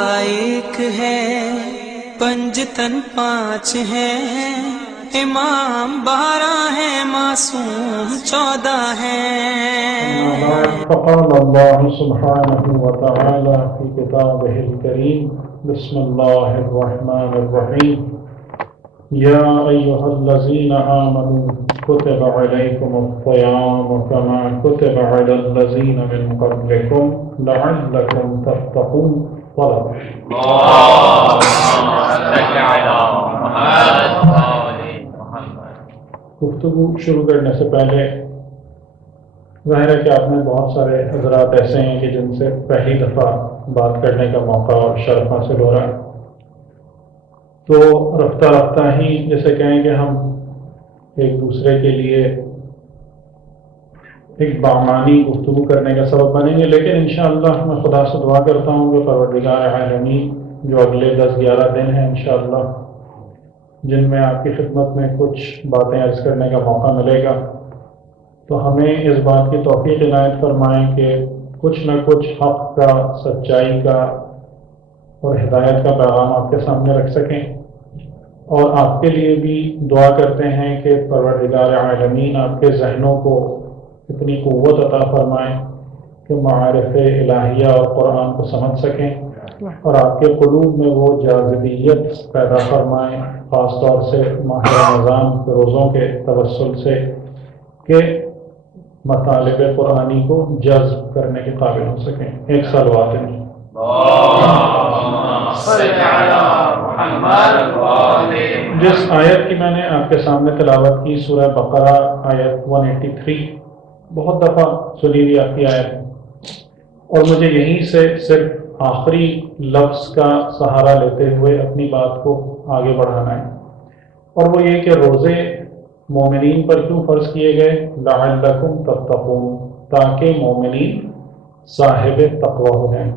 ایک ہے، پنجتن 5 ہے، امام 12 ہے، معصوم 14 ہے۔ فقال الله سبحانه وتعالى في كتابه الكريم بسم الله الرحمن الرحيم يا أيها الذين آمنوا كتب عليكم الصيام كما كتب على الذين من قبلكم لعلكم تتقون طلب گفتگو شروع کرنے سے پہلے ظاہر ہے کہ آپ میں بہت سارے حضرات ایسے ہیں کہ جن سے پہلی دفعہ بات کرنے کا موقع اور شرف حاصل ہو رہا ہے، تو رفتہ رفتہ ہی جیسے کہیں کہ ہم ایک دوسرے کے لیے ایک بامانی گفتگو کرنے کا سبب بنیں گے، لیکن انشاءاللہ میں خدا سے دعا کرتا ہوں کہ پروردگار عالمین جو اگلے 10-11 دن ہیں انشاءاللہ جن میں آپ کی خدمت میں کچھ باتیں عرض کرنے کا موقع ملے گا، تو ہمیں اس بات کی توفیق عنایت فرمائیں کہ کچھ نہ کچھ حق کا، سچائی کا اور ہدایت کا پیغام آپ کے سامنے رکھ سکیں، اور آپ کے لیے بھی دعا کرتے ہیں کہ پروردگار عالمین آپ کے ذہنوں کو اتنی قوت عطا فرمائیں کہ معارف الہیہ اور قرآن کو سمجھ سکیں، اور آپ کے قلوب میں وہ جاذبیت پیدا فرمائیں، خاص طور سے ماہ رمضان کے روزوں کے توسل سے، کہ مطالب قرآنی کو جذب کرنے کے قابل ہو سکیں۔ ایک سلوات ہے۔ جس آیت کی میں نے آپ کے سامنے تلاوت کی، سورہ بقرہ آیت 183، بہت دفعہ سنی ہوئی آپ کی آیت، اور مجھے یہیں سے صرف آخری لفظ کا سہارا لیتے ہوئے اپنی بات کو آگے بڑھانا ہے، اور وہ یہ کہ روزے مومنین پر کیوں فرض کیے گئے؟ لعلکم تتقون، تاکہ مومنین صاحب تقوی ہو جائیں۔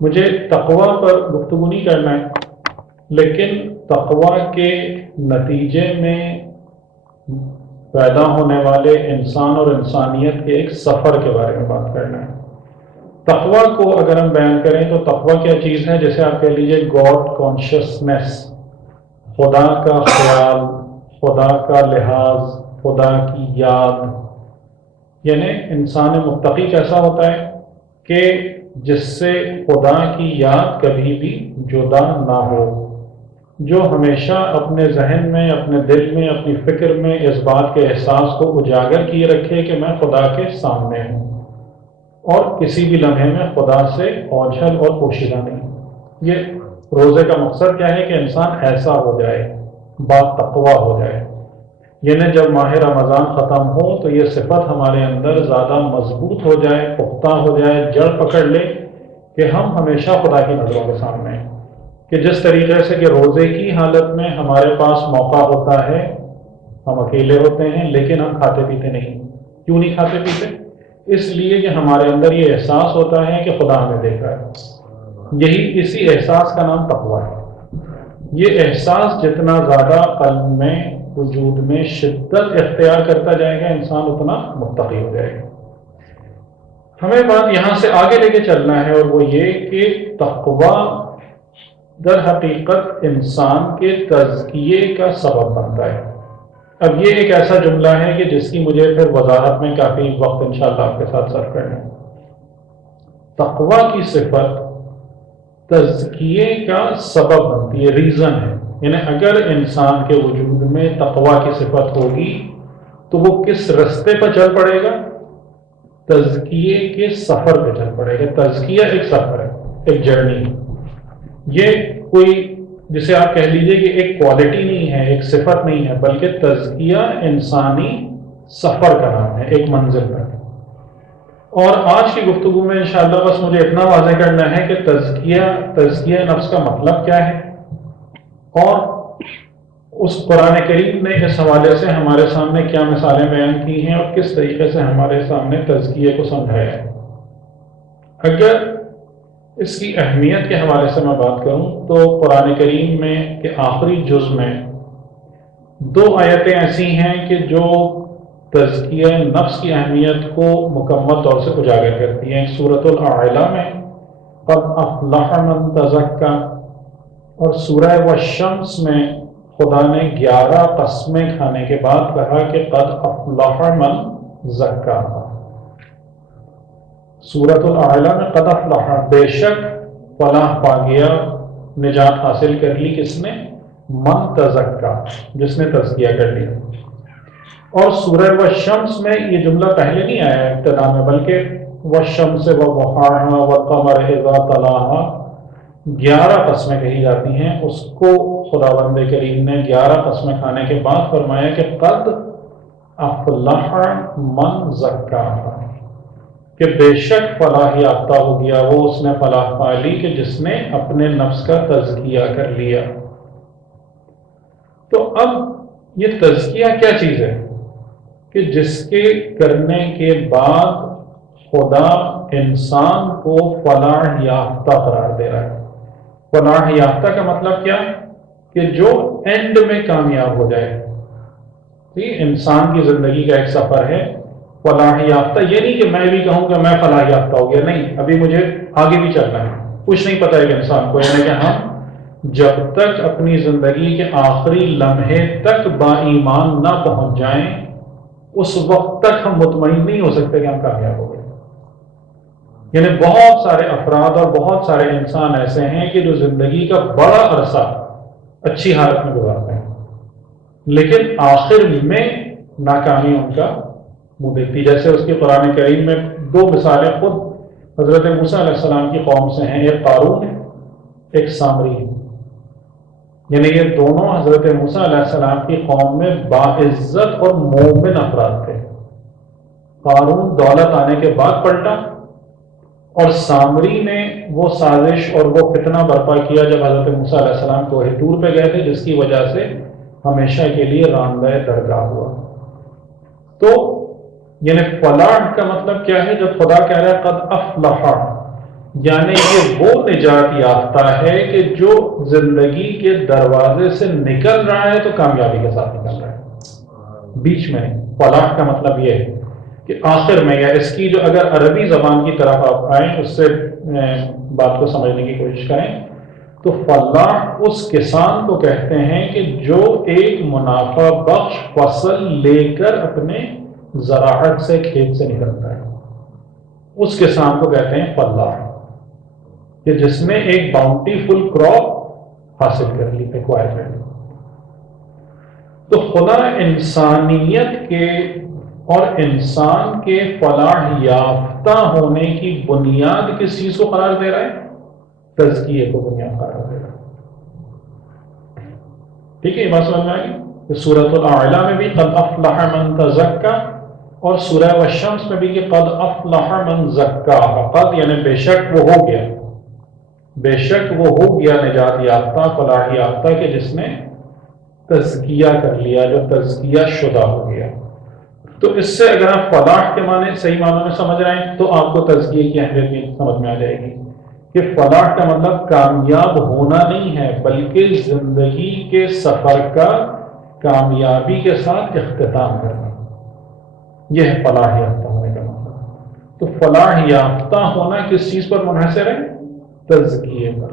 مجھے تقوی پر گفتگو نہیں کرنا ہے، لیکن تقوی کے نتیجے میں پیدا ہونے والے انسان اور انسانیت کے ایک سفر کے بارے میں بات کرنا ہے۔ تقوی کو اگر ہم بیان کریں تو تقوی کیا چیز ہے؟ جیسے آپ کہہ لیجئے گاڈ کانشیسنیس، خدا کا خیال، خدا کا لحاظ، خدا کی یاد، یعنی انسان متقی کیسا ہوتا ہے کہ جس سے خدا کی یاد کبھی بھی جدا نہ ہو، جو ہمیشہ اپنے ذہن میں، اپنے دل میں، اپنی فکر میں اس بات کے احساس کو اجاگر کیے رکھے کہ میں خدا کے سامنے ہوں، اور کسی بھی لمحے میں خدا سے اوجھل اور پوشیدہ نہیں۔ یہ روزے کا مقصد کیا ہے؟ کہ انسان ایسا ہو جائے، با تقوی ہو جائے، یعنی جب ماہ رمضان ختم ہو تو یہ صفت ہمارے اندر زیادہ مضبوط ہو جائے، پختہ ہو جائے، جڑ پکڑ لے کہ ہم ہمیشہ خدا کی نظروں کے سامنے ہیں، کہ جس طریقے سے کہ روزے کی حالت میں ہمارے پاس موقع ہوتا ہے، ہم اکیلے ہوتے ہیں لیکن ہم کھاتے پیتے نہیں۔ کیوں نہیں کھاتے پیتے؟ اس لیے کہ ہمارے اندر یہ احساس ہوتا ہے کہ خدا ہمیں دیکھ رہا ہے۔ اسی احساس کا نام تقویٰ ہے۔ یہ احساس جتنا زیادہ قلب میں، وجود میں شدت اختیار کرتا جائے گا، انسان اتنا متقی ہو جائے گا۔ ہمیں بات یہاں سے آگے لے کے چلنا ہے، اور وہ یہ کہ تقویٰ در حقیقت انسان کے تزکیے کا سبب بنتا ہے۔ اب یہ ایک ایسا جملہ ہے کہ جس کی مجھے پھر وضاحت میں کافی وقت انشاءاللہ آپ کے ساتھ صرف کرنا ہے۔ تقویٰ کی صفت تزکیے کا سبب بنتی ہے، ریزن ہے، یعنی اگر انسان کے وجود میں تقویٰ کی صفت ہوگی تو وہ کس رستے پر چل پڑے گا؟ تزکیے کے سفر پہ چل پڑے گا۔ تزکیہ ایک سفر ہے، ایک جرنی ہے، یہ کوئی جسے آپ کہہ لیجئے کہ ایک کوالٹی نہیں ہے، ایک صفت نہیں ہے، بلکہ تزکیہ انسانی سفر کا نام ہے، ایک منزل پر۔ اور آج کی گفتگو میں انشاءاللہ بس مجھے اتنا واضح کرنا ہے کہ تزکیہ نفس کا مطلب کیا ہے، اور اس قرآن کریم نے اس حوالے سے ہمارے سامنے کیا مثالیں بیان کی ہیں، اور کس طریقے سے ہمارے سامنے تزکیے کو سمجھایا ہے۔ اگر اس کی اہمیت کے حوالے سے میں بات کروں تو قرآن کریم میں کے آخری جز میں 2 آیتیں ایسی ہیں کہ جو تزکیہ نفس کی اہمیت کو مکمل طور سے اجاگر کرتی ہیں۔ ایک سورۃ الاعلیٰ میں قد افلح من تزکا، اور سورہ والشمس میں خدا نے 11 قسمیں کھانے کے بعد کہا کہ قد افلح من زکا۔ سورۃ الاعلیٰ میں قد افلح، بے شک فلاح پا گیا، نجات حاصل کر لی، کس نے؟ من تزکا، جس نے تزکیہ کر لیا۔ اور سورہ والشمس میں یہ جملہ پہلے نہیں آیا ہے ابتدا میں، بلکہ والشمس وضحاہا والقمر اذا تلاہا، 11 قسمیں کہی جاتی ہیں۔ اس کو خداوند کریم نے 11 قسمیں کھانے کے بعد فرمایا کہ قد افلح من زکاہا، کہ بے شک فلاح یافتہ ہو گیا وہ، اس نے فلاح پا لی کہ جس نے اپنے نفس کا تزکیہ کر لیا۔ تو اب یہ تزکیہ کیا چیز ہے کہ جس کے کرنے کے بعد خدا انسان کو فلاح یافتہ قرار دے رہا ہے۔ فلاح یافتہ کا مطلب کیا؟ کہ جو اینڈ میں کامیاب ہو جائے۔ انسان کی زندگی کا ایک سفر ہے، فلاح یافتہ یہ نہیں کہ میں بھی کہوں کہ میں فلاح یافتہ ہو گیا، نہیں، ابھی مجھے آگے بھی چلنا ہے۔ کچھ نہیں پتہ ہے کہ انسان کو، یعنی کہ ہم جب تک اپنی زندگی کے آخری لمحے تک با ایمان نہ پہنچ جائیں، اس وقت تک ہم مطمئن نہیں ہو سکتے کہ ہم کامیاب ہو گئے۔ یعنی بہت سارے افراد اور بہت سارے انسان ایسے ہیں کہ جو زندگی کا بڑا عرصہ اچھی حالت میں گزارتے ہیں، لیکن آخر میں ناکامی ان کا منہ دیکھتی۔ جیسے اس کی قرآن کریم میں 2 مثالیں خود حضرت موسیٰ علیہ السلام کی قوم سے ہیں، ایک قارون ہے، ایک سامری ہے۔ یعنی یہ دونوں حضرت موسیٰ علیہ السلام کی قوم میں باعزت اور مومن افراد تھے۔ قارون دولت آنے کے بعد پلٹا، اور سامری نے وہ سازش اور وہ فتنہ برپا کیا جب حضرت موسیٰ علیہ السلام کوہ طور پہ گئے تھے، جس کی وجہ سے ہمیشہ کے لیے راندہ درگاہ ہوا۔ تو یعنی فلاح کا مطلب کیا ہے؟ جب خدا کہہ رہا ہے قد افلح، یعنی یہ وہ نجات یافتہ ہے کہ جو زندگی کے دروازے سے نکل رہا ہے تو کامیابی کے ساتھ نکل رہا ہے، بیچ میں نہیں۔ فلاح کا مطلب یہ ہے کہ آخر میں، یا اس کی جو اگر عربی زبان کی طرف آپ آئیں، اس سے بات کو سمجھنے کی کوشش کریں، تو فلاح اس کسان کو کہتے ہیں کہ جو ایک منافع بخش فصل لے کر اپنے زراعت سے، کھیت سے نکلتا ہے، اس کسان کو کہتے ہیں فلاح، کہ جس نے ایک باؤنٹی فل کراپ حاصل کر لی، ایکوائر کر لی۔ تو خدا انسانیت کے اور انسان کے فلاح یافتہ ہونے کی بنیاد کس چیز کو قرار دے رہا ہے؟ تزکیے کو بنیاد قرار دے رہا ہے۔ ٹھیک ہے، یہ بات سمجھ میں آئے گی کہ سورۃ الاعلیٰ میں بھی قد افلح من تزکا، اور سورہ والشمس میں بھی کہ قد افلح من زکاہا، قد یعنی بے شک وہ ہو گیا، بے شک وہ ہو گیا نجات یافتہ، فلاح یافتہ، کہ جس نے تزکیہ کر لیا، جو تزکیہ شدہ ہو گیا۔ تو اس سے اگر آپ فلاح کے معنی صحیح معنوں میں سمجھ رہے ہیں تو آپ کو تزکیے کی اہمیت بھی سمجھ میں آ جائے گی کہ فلاح کا مطلب کامیاب ہونا نہیں ہے، بلکہ زندگی کے سفر کا کامیابی کے ساتھ اختتام کرنا، یہ ہے فلاح یافتہ ہونے کا مطلب۔ تو فلاح یافتہ ہونا کس چیز پر منحصر ہے؟ تزکیے پر۔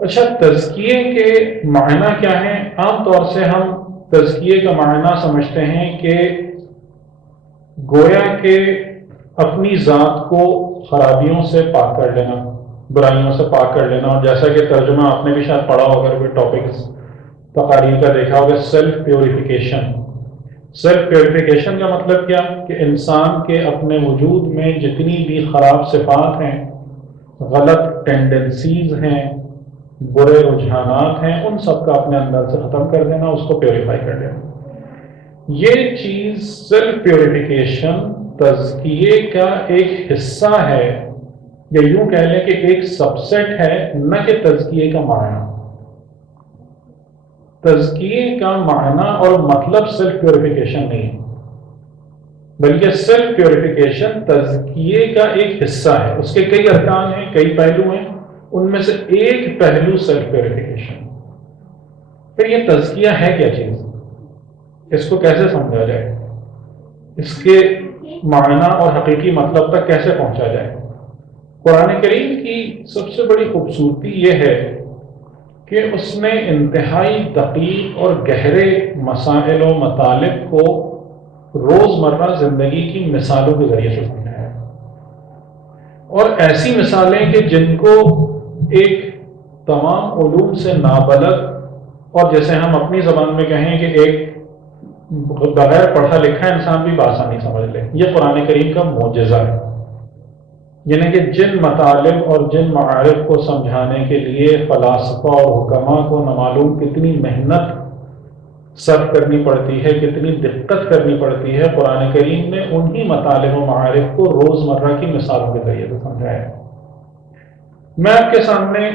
اچھا، تزکیے کے معنی کیا ہیں؟ عام طور سے ہم تزکیے کا معنی سمجھتے ہیں کہ گویا کہ اپنی ذات کو خرابیوں سے پاک کر لینا، برائیوں سے پاک کر لینا، اور جیسا کہ ترجمہ آپ نے بھی شاید پڑھا ہو، اگر کوئی ٹاپکس تقاریر کا دیکھا ہوگا، سیلف پیوریفیکیشن۔ سیلف پیوریفیکیشن کا مطلب کیا؟ کہ انسان کے اپنے وجود میں جتنی بھی خراب صفات ہیں، غلط ٹینڈنسیز ہیں، برے رجحانات ہیں، ان سب کا اپنے اندر سے ختم کر دینا، اس کو پیوریفائی کر دینا۔ یہ چیز سیلف پیوریفیکیشن تزکیے کا ایک حصہ ہے، یا یوں کہہ لیں کہ ایک سب سیٹ ہے، نہ کہ تزکیے کا معنی۔ تزکیے کا معنی اور مطلب سیلف پیوریفیکیشن نہیں ہے، بلکہ سیلف پیوریفیکیشن تزکیے کا ایک حصہ ہے۔ اس کے کئی ارکان ہیں، کئی پہلو ہیں، ان میں سے ایک پہلو سیلف پیوریفیکیشن۔ پھر یہ تزکیہ ہے کیا چیز؟ اس کو کیسے سمجھا جائے؟ اس کے معنی اور حقیقی مطلب تک کیسے پہنچا جائے؟ قرآن کریم کی سب سے بڑی خوبصورتی یہ ہے کہ اس نے انتہائی دقیق اور گہرے مسائل و مطالب کو روزمرہ زندگی کی مثالوں کے ذریعے سے سمجھایا ہے، اور ایسی مثالیں کہ جن کو ایک تمام علوم سے نابلد، اور جیسے ہم اپنی زبان میں کہیں کہ ایک بغیر پڑھا لکھا انسان بھی بآسانی سمجھ لے، یہ قرآن کریم کا معجزہ ہے۔ یعنی کہ جن مطالب اور جن معارف کو سمجھانے کے لیے فلاسفہ اور حکماء کو نامعلوم کتنی محنت صرف کرنی پڑتی ہے، کتنی دقت کرنی پڑتی ہے، قرآن کریم نے انہی مطالب و معارف کو روزمرہ کی مثالوں کے ذریعے سے سمجھایا ہے۔ میں آپ کے سامنے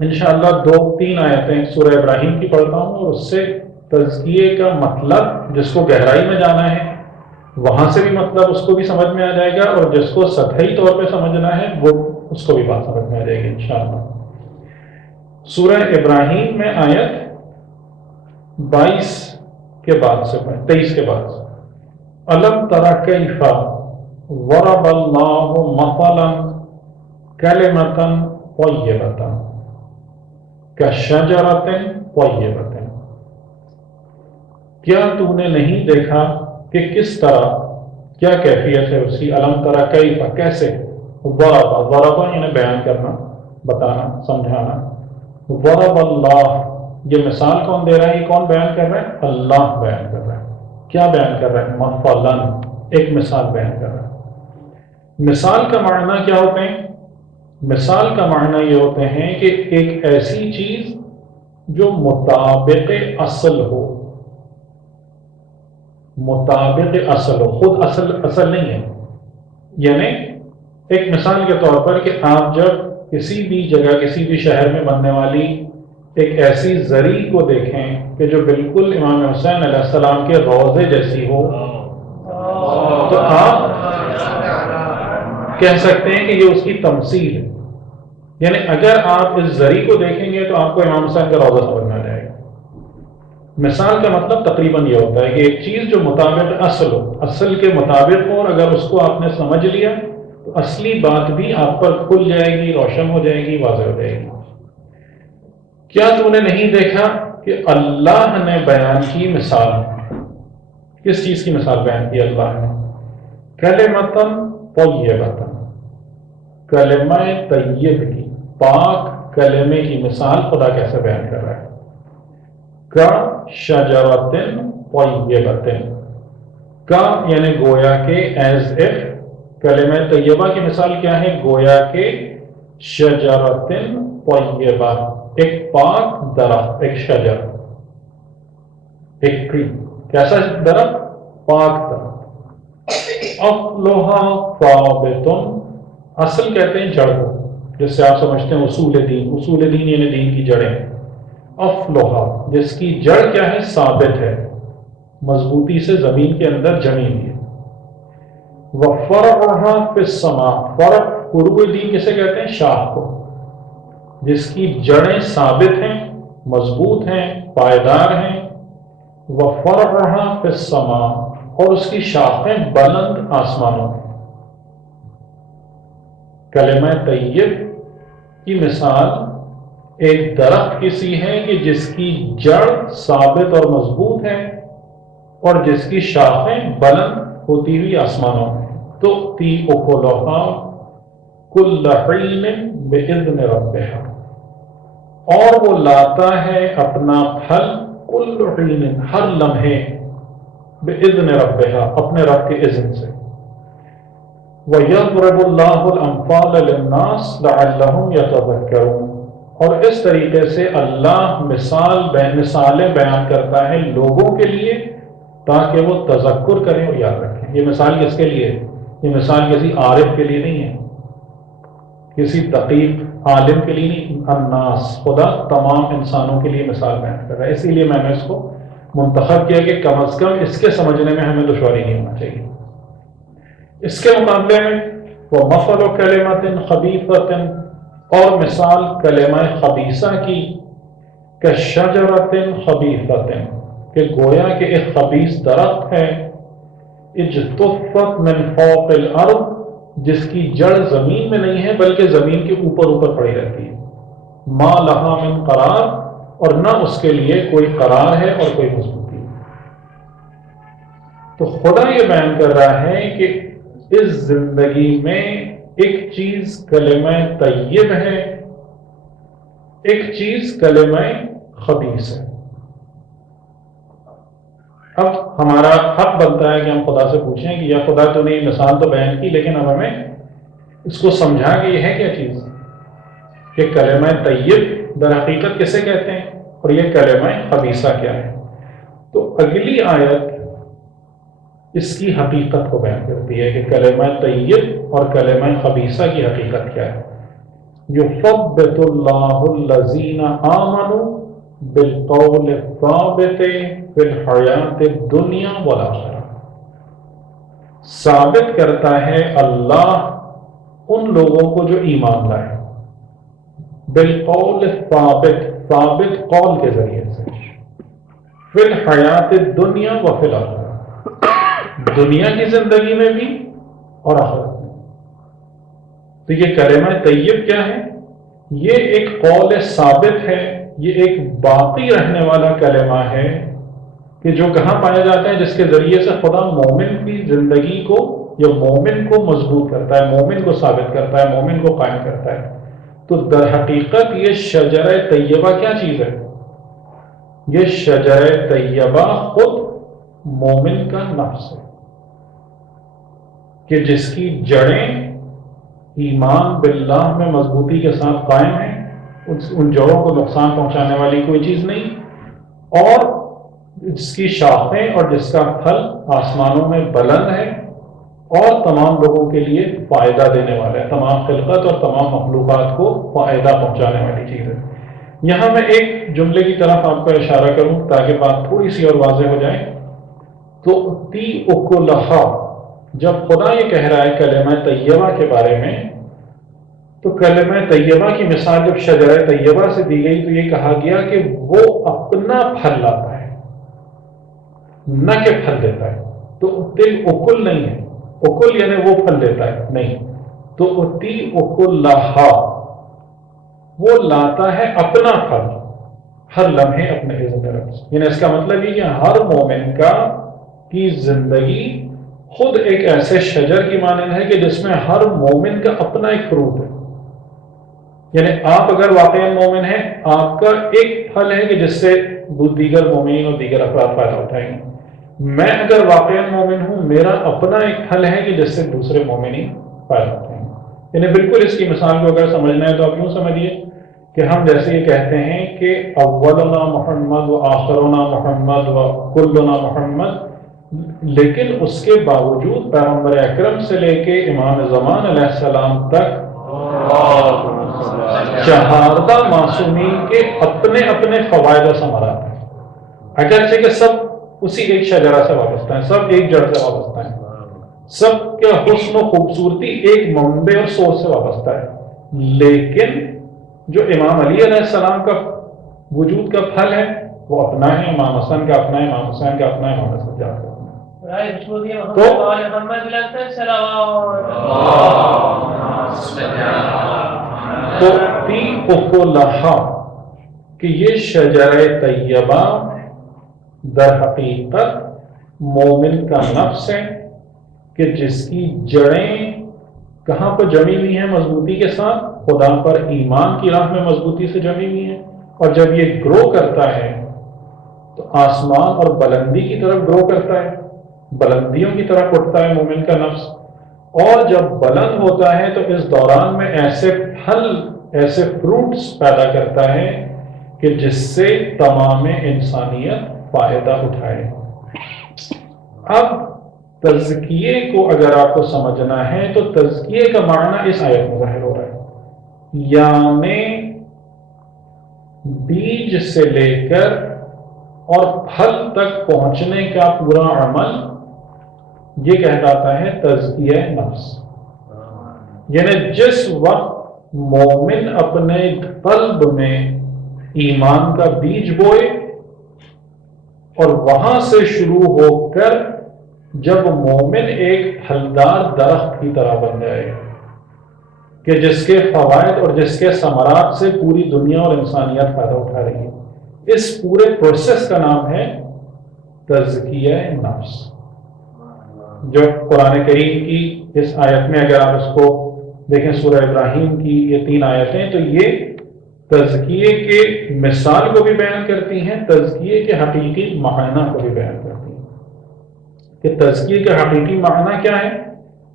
انشاءاللہ 2-3 آیتیں سورہ ابراہیم کی پڑھتا ہوں، اور اس سے تزکیے کا مطلب جس کو گہرائی میں جانا ہے وہاں سے بھی مطلب اس کو بھی سمجھ میں آ جائے گا، اور جس کو سطحی طور پہ سمجھنا ہے وہ اس کو بھی بات سمجھ میں آ جائے گی انشاءاللہ۔ سورہ ابراہیم میں آیت 22 کے بعد سے 23 کے بعد سے، الم تر کیف ضرب اللہ مثلا کلمۃ طیبۃ کشجرۃ طیبۃ، کیا تو نے نہیں دیکھا کہ کس طرح، کیا کیفیت ہے اس کی، علم ترا کیف کیسے، ضرب یعنی بیان کرنا، بتانا، سمجھانا، ضرب اللہ یہ مثال کون دے رہا ہے، یہ کون بیان کر رہا ہے، اللہ بیان کر رہا ہے۔ کیا بیان کر رہا ہے، مثلا ایک مثال بیان کر رہا ہے۔ مثال کا معنی کیا ہوتے ہیں، مثال کا معنی یہ ہوتے ہیں کہ ایک ایسی چیز جو مطابق اصل ہو، مطابق اصل ہو، خود اصل نہیں ہے۔ یعنی ایک مثال کے طور پر کہ آپ جب کسی بھی جگہ کسی بھی شہر میں بننے والی ایک ایسی زری کو دیکھیں کہ جو بالکل امام حسین علیہ السلام کے روضے جیسی ہو، تو آپ کہہ سکتے ہیں کہ یہ اس کی تمثیل ہے۔ یعنی اگر آپ اس زری کو دیکھیں گے تو آپ کو امام حسین کا روضہ سمجھ میں آ جائے گا۔ مثال کا مطلب تقریباً یہ ہوتا ہے کہ ایک چیز جو مطابق اصل ہو، اصل کے مطابق ہو، اور اگر اس کو آپ نے سمجھ لیا تو اصلی بات بھی آپ پر کھل جائے گی، روشن ہو جائے گی، واضح ہو جائے گی۔ کیا تو نے نہیں دیکھا کہ اللہ نے بیان کی مثال، کس چیز کی مثال بیان کی اللہ نے، کلمۃ طیبۃ، کلمہ طیب کی، پاک کلمے کی مثال خدا کیسے بیان کر رہا ہے، کا شجرۃ طیبۃ، کا یعنی گویا کہ ایز اف، کلمہ طیبہ کی مثال کیا ہے، گویا کہ شجرۃ طیبہ، ایک پاک درخت، ایک شجر، ایک ٹری، کیسا درخت، پاک درخت، اصلھا ثابت، اصل کہتے ہیں جڑ کو، جس سے آپ سمجھتے ہیں اصول دین، اصول دین یعنی دین کی جڑیں، اصلھا جس کی جڑ کیا ہے، ثابت ہے، مضبوطی سے زمین کے اندر جمی ہوئی ہے، وفرعھا فی السماء، فرع فروع دین کسے کہتے ہیں، شاخ کو، جس کی جڑیں ثابت ہیں، مضبوط ہیں، پائیدار ہیں، وفرعھا فی السماء، اور اس کی شاخیں بلند آسمانوں میں۔ کلمہ طیب کی مثال ایک درخت کی سی ہے کہ جس کی جڑ ثابت اور مضبوط ہے، اور جس کی شاخیں بلند ہوتی ہوئی آسمانوں میں، تؤتی اکلھا کل حین باذن ربھا، اور وہ لاتا ہے اپنا پھل کل حین ہر لمحے، باذن ربھا اپنے رب کے اذن سے، وَيَضْرِبُ اللَّهُ الْأَمْثَالَ لِلنَّاسِ لَعَلَّهُمْ يَتَذَكَّرُونَ، اور اس طریقے سے اللہ مثالیں بیان کرتا ہے لوگوں کے لیے تاکہ وہ تذکر کریں اور یاد رکھیں۔ یہ مثال کس کے لیے ہے؟ یہ مثال کسی عارف کے لیے نہیں ہے، کسی دقیق عالم کے لیے نہیں، الناس، خدا تمام انسانوں کے لیے مثال بیان کر رہا ہے۔ اسی لیے میں نے اس کو منتخب کیا کہ کم از کم اس کے سمجھنے میں ہمیں دشواری نہیں ہونا چاہیے۔ اس کے مقابلے میں وَمَثَلُ كَلِمَةٍ خَبِيثَةٍ، اور مثال کلمہ خبیثہ کی، كَشَجَرَةٍ خَبِيثَةٍ، کہ گویا کہ ایک خبیث درخت ہے، اجتثت من فوق الارض، جس کی جڑ زمین میں نہیں ہے بلکہ زمین کے اوپر پڑی رہتی ہے. ما لہا من قرار، اور نہ اس کے لیے کوئی قرار ہے اور کوئی مضبوطی. تو خدا یہ بیان کر رہا ہے کہ اس زندگی میں ایک چیز کلمہ طیب ہے، ایک چیز کلمہ خبیث ہے. اب ہمارا حق بنتا ہے کہ ہم خدا سے پوچھیں کہ یا خدا تو نے مثال تو بیان کی، لیکن اب ہمیں اس کو سمجھا کہ یہ ہے کیا چیز، کہ کلمہ طیب در حقیقت کسے کہتے ہیں اور یہ کلمہ خبیثہ کیا ہے. تو اگلی آیت اس کی حقیقت کو بیان کرتی ہے کہ کلمہ طیب اور کلمہ خبیثہ کی حقیقت کیا ہے. یثبت اللہ الذین آمنوا بالقول الثابت فی الحیات الدنیا والآخرہ. ثابت کرتا ہے اللہ ان لوگوں کو جو ایمان لائے، بالقول الثابت، ثابت قول کے ذریعے سے، فی الحیات الدنیا و فی الآخرہ، دنیا کی زندگی میں بھی اور آخرت میں. تو یہ کلمہ طیب کیا ہے؟ یہ ایک قول ثابت ہے، یہ ایک باقی رہنے والا کلمہ ہے کہ جو کہاں پایا جاتا ہے، جس کے ذریعے سے خدا مومن کی زندگی کو یا مومن کو مضبوط کرتا ہے، مومن کو ثابت کرتا ہے، مومن کو قائم کرتا ہے. تو در حقیقت یہ شجرہ طیبہ کیا چیز ہے؟ یہ شجرہ طیبہ خود مومن کا نفس ہے کہ جس کی جڑیں ایمان باللہ میں مضبوطی کے ساتھ قائم ہیں، ان جڑوں کو نقصان پہنچانے والی کوئی چیز نہیں، اور جس کی شاخیں اور جس کا پھل آسمانوں میں بلند ہے اور تمام لوگوں کے لیے فائدہ دینے والا ہے، تمام خلقت اور تمام مخلوقات کو فائدہ پہنچانے والی چیز ہے. یہاں میں ایک جملے کی طرف آپ کا اشارہ کروں تاکہ بات تھوڑی سی اور واضح ہو جائے. تو تی اکلہا، جب خدا یہ کہہ رہا ہے کلمہ طیبہ کے بارے میں، تو کلمہ طیبہ کی مثال جب شجرہ طیبہ سے دی گئی تو یہ کہا گیا کہ وہ اپنا پھل لاتا ہے، نہ کہ پھل دیتا ہے. تو تل اکل نہیں ہے، اکل یعنی وہ پھل دیتا ہے نہیں. تو تی اکلہا، وہ لاتا ہے اپنا پھل ہر لمحے اپنے اذن رب سے. یعنی اس کا مطلب یہ کہ ہر مومن کی زندگی خود ایک ایسے شجر کی مانند ہے کہ جس میں ہر مومن کا اپنا ایک فروٹ ہے. یعنی آپ اگر واقعی مومن ہیں، آپ کا ایک پھل ہے کہ جس سے دیگر مومنین اور دیگر افراد فائدہ اٹھائیں گے. میں اگر واقعی مومن ہوں، میرا اپنا ایک پھل ہے کہ جس سے دوسرے مومنین فائدہ اٹھائیں گے. یعنی بالکل اس کی مثال کو اگر سمجھنا ہے تو آپ یوں سمجھیے کہ ہم جیسے یہ کہتے ہیں کہ اولنا محمد و آخرنا محمد و کلنا محمد، لیکن اس کے باوجود پیغمبر اکرم سے لے کے امام زمان علیہ السلام تک چہاردہ معصومین کے اپنے اپنے فوائد و ثمرات ہیں، اگرچہ کہ سب اسی ایک شجرہ سے وابستہ ہیں، سب ایک جڑ سے وابستہ ہیں، سب کا حسن و خوبصورتی ایک منبع اور سورس سے وابستہ ہے. لیکن جو امام علی علیہ السلام کا وجود کا پھل ہے وہ اپنا ہے، امام حسن کا اپنا ہے، امام حسین کا اپنا ہے، امام حسن کا اپنا ہے. تو تی اکلہا کہ یہ شجرہ طیبہ در حقیقت مومن کا نفس ہے کہ جس کی جڑیں کہاں پر جمی ہوئی ہیں مضبوطی کے ساتھ؟ خدا پر ایمان کی راہ میں مضبوطی سے جمی ہوئی ہیں. اور جب یہ گرو کرتا ہے تو آسمان اور بلندی کی طرف گرو کرتا ہے، بلندیوں کی طرف اٹھتا ہے مومن کا نفس. اور جب بلند ہوتا ہے تو اس دوران میں ایسے پھل، ایسے فروٹس پیدا کرتا ہے کہ جس سے تمام انسانیت فائدہ اٹھائے. اب تزکیے کو اگر آپ کو سمجھنا ہے تو تزکیے کا معنی اس آیت میں ظاہر ہو رہا ہے، یعنی بیج سے لے کر اور پھل تک پہنچنے کا پورا عمل یہ کہلاتا ہے تزکیہ نفس. یعنی جس وقت مومن اپنے قلب میں ایمان کا بیج بوئے اور وہاں سے شروع ہو کر جب مومن ایک پھلدار درخت کی طرح بن جائے کہ جس کے فوائد اور جس کے ثمرات سے پوری دنیا اور انسانیت فائدہ اٹھا رہی ہے، اس پورے پروسیس کا نام ہے تزکیہ نفس، جو قرآن کریم کی اس آیت میں اگر آپ اس کو دیکھیں، سورہ ابراہیم کی یہ 3 آیتیں، تو یہ تزکیے کے مثال کو بھی بیان کرتی ہیں، تزکیے کے حقیقی معنی کو بھی بیان کرتی ہیں کہ تزکیے کا حقیقی معنی کیا ہے،